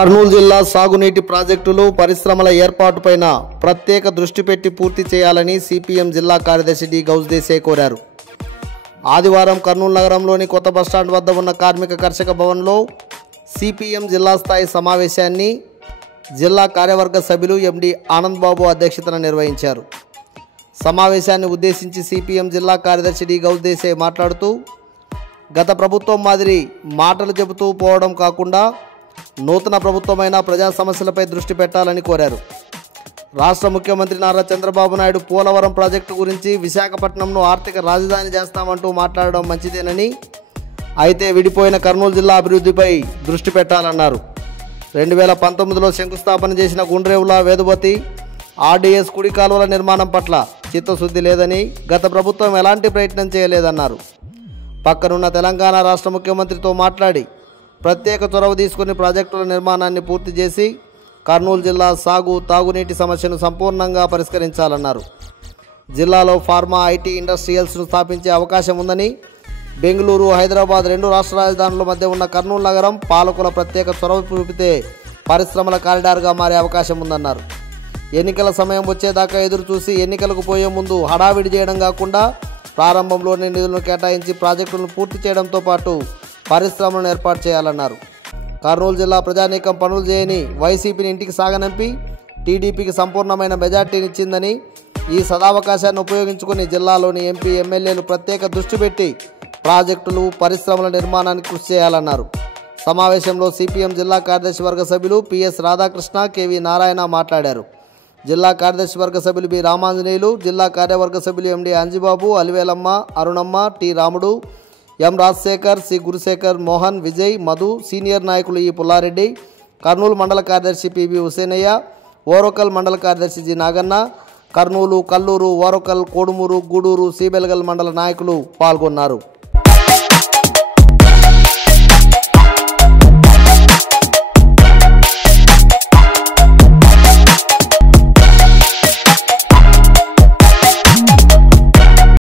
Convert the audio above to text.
కర్నూలు జిల్లా సాగునీటి ప్రాజెక్టులు పరిశ్రమల ఏర్పాటుపైన ప్రత్యేక దృష్టి పెట్టి పూర్తి చేయాలని సిపిఎం జిల్లా కార్యదర్శి డి గౌజ్ దేశాయ్ కోరారు. ఆదివారం కర్నూలు నగరంలోని కొత్త బస్టాండ్ వద్ద ఉన్న కార్మిక కర్షక భవన్లో సిపిఎం జిల్లా స్థాయి సమావేశాన్ని జిల్లా కార్యవర్గ సభ్యులు ఎండి ఆనంద్ బాబు అధ్యక్షతన నిర్వహించారు. సమావేశాన్ని ఉద్దేశించి సిపిఎం జిల్లా కార్యదర్శి డి గౌజ్ దేశాయ్ మాట్లాడుతూ, గత ప్రభుత్వం మాదిరి మాటలు చెబుతూ పోవడం కాకుండా నూతన ప్రభుత్వమైన ప్రజా సమస్యలపై దృష్టి పెట్టాలని కోరారు. రాష్ట్ర ముఖ్యమంత్రి నారా చంద్రబాబు నాయుడు పోలవరం ప్రాజెక్టు గురించి విశాఖపట్నంను ఆర్థిక రాజధాని చేస్తామంటూ మాట్లాడడం మంచిదేనని, అయితే విడిపోయిన కర్నూలు జిల్లా అభివృద్ధిపై దృష్టి పెట్టాలన్నారు. 2019లో శంకుస్థాపన చేసిన గుండ్రేవుల వేదువతి ఆర్డీఎస్ కుడి కాలువల నిర్మాణం పట్ల చిత్తశుద్ధి లేదని, గత ప్రభుత్వం ఎలాంటి ప్రయత్నం చేయలేదన్నారు. పక్కనున్న తెలంగాణ రాష్ట్ర ముఖ్యమంత్రితో మాట్లాడి ప్రత్యేక చొరవ తీసుకుని ప్రాజెక్టుల నిర్మాణాన్ని పూర్తి చేసి కర్నూలు జిల్లా సాగు తాగునీటి సమస్యను సంపూర్ణంగా పరిష్కరించాలన్నారు. జిల్లాలో ఫార్మా, ఐటీ ఇండస్ట్రియల్స్ను స్థాపించే అవకాశం ఉందని, బెంగళూరు, హైదరాబాద్ రెండు రాష్ట్ర రాజధానుల మధ్య ఉన్న కర్నూలు నగరం పాలకుల ప్రత్యేక చొరవ చూపితే పరిశ్రమల కారిడార్గా మారే అవకాశం ఉందన్నారు. ఎన్నికల సమయం వచ్చేదాకా ఎదురు చూసి ఎన్నికలకు పోయే ముందు హడావిడి చేయడం కాకుండా ప్రారంభంలోనే నిధులను కేటాయించి ప్రాజెక్టులను పూర్తి చేయడంతో పాటు పరిశ్రమలను ఏర్పాటు చేయాలన్నారు. కర్నూలు జిల్లా ప్రజానీకం పనులు చేయని వైసీపీని ఇంటికి సాగనంపి టీడీపీకి సంపూర్ణమైన మెజార్టీనిచ్చిందని, ఈ సదావకాశాన్ని ఉపయోగించుకుని జిల్లాలోని ఎంపీ, ఎమ్మెల్యేలు ప్రత్యేక దృష్టి పెట్టి ప్రాజెక్టులు, పరిశ్రమల నిర్మాణానికి కృషి చేయాలన్నారు. సమావేశంలో సిపిఎం జిల్లా కార్యదర్శి వర్గ సభ్యులు పిఎస్ రాధాకృష్ణ, కెవి నారాయణ మాట్లాడారు. జిల్లా కార్యదర్శి వర్గ సభ్యులు బి రామాంజనేయులు, జిల్లా కార్యవర్గ సభ్యులు ఎండి అంజిబాబు, అలివేలమ్మ, అరుణమ్మ, టి రాముడు, ఎం రాజశేఖర్, సి గురుశేఖర్, మోహన్, విజయ్, మధు, సీనియర్ నాయకులు ఈ పుల్లారెడ్డి, కర్నూలు మండల కార్యదర్శి పిబి హుసేనయ్య, ఓరకల్ మండల కార్యదర్శి జి నాగన్న, కర్నూలు, కల్లూరు, ఓరకల్, కోడుమూరు, గూడూరు, సీబెల్గల్ మండల నాయకులు పాల్గొన్నారు.